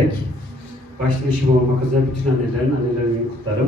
diyerek başta olmak üzere bütün annelerin annelerini kutlarım.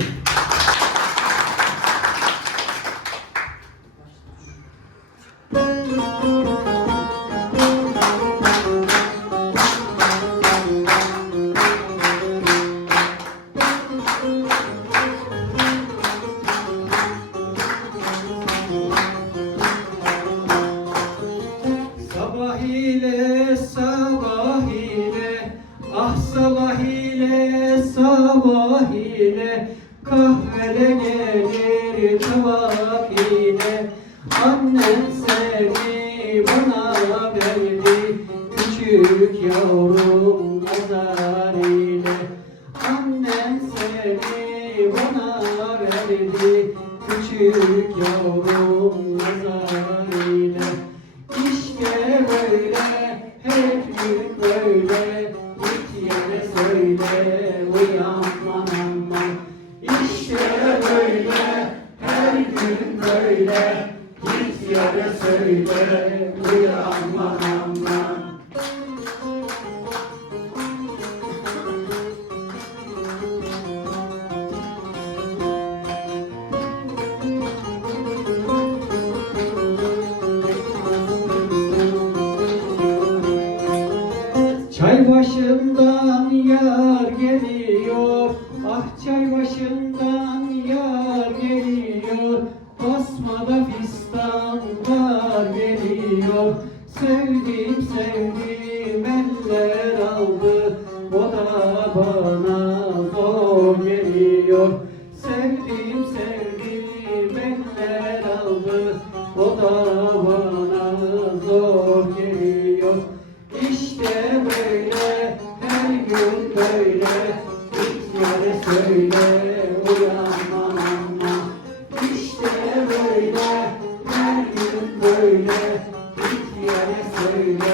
Ah sabah ile sabah ile kahvele gelir tabak ile. Annem seni bana verdi küçük yavrum nazar ile. Annem seni bana verdi küçük yavrum nazar ile. İşte böyle, hep gün söyle, uyanman aman. İşte böyle, her gün böyle, git yere söyle, uyanman aman. Başından yar geliyor. Ah çay başından yar geliyor. Basmada fistan var geliyor. Sevdim sevdim eller aldı. O da bana zor geliyor. Sevdim sevdim eller aldı. O da bana zor geliyor gün böyle söyle uyanmam ama işte böyle her gün böyle gitmene söyle.